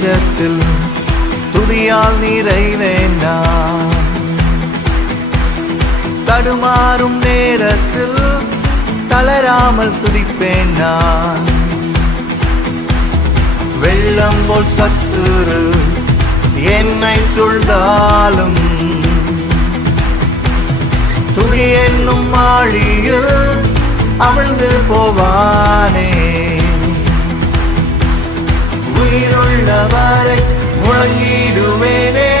நேரத்தில் துதியால் நிறைவேன் நான். தடுமாறும் நேரத்தில் தளராமல் துதிப்பேன் நான். வெள்ளம் போல் சத்துரு என்னை சூழ்ந்தாலும் துதி என்னும் ஆழியில் அமிழ்ந்து போவானே. உயிருள்ளவரை முழங்கிடுவேனே,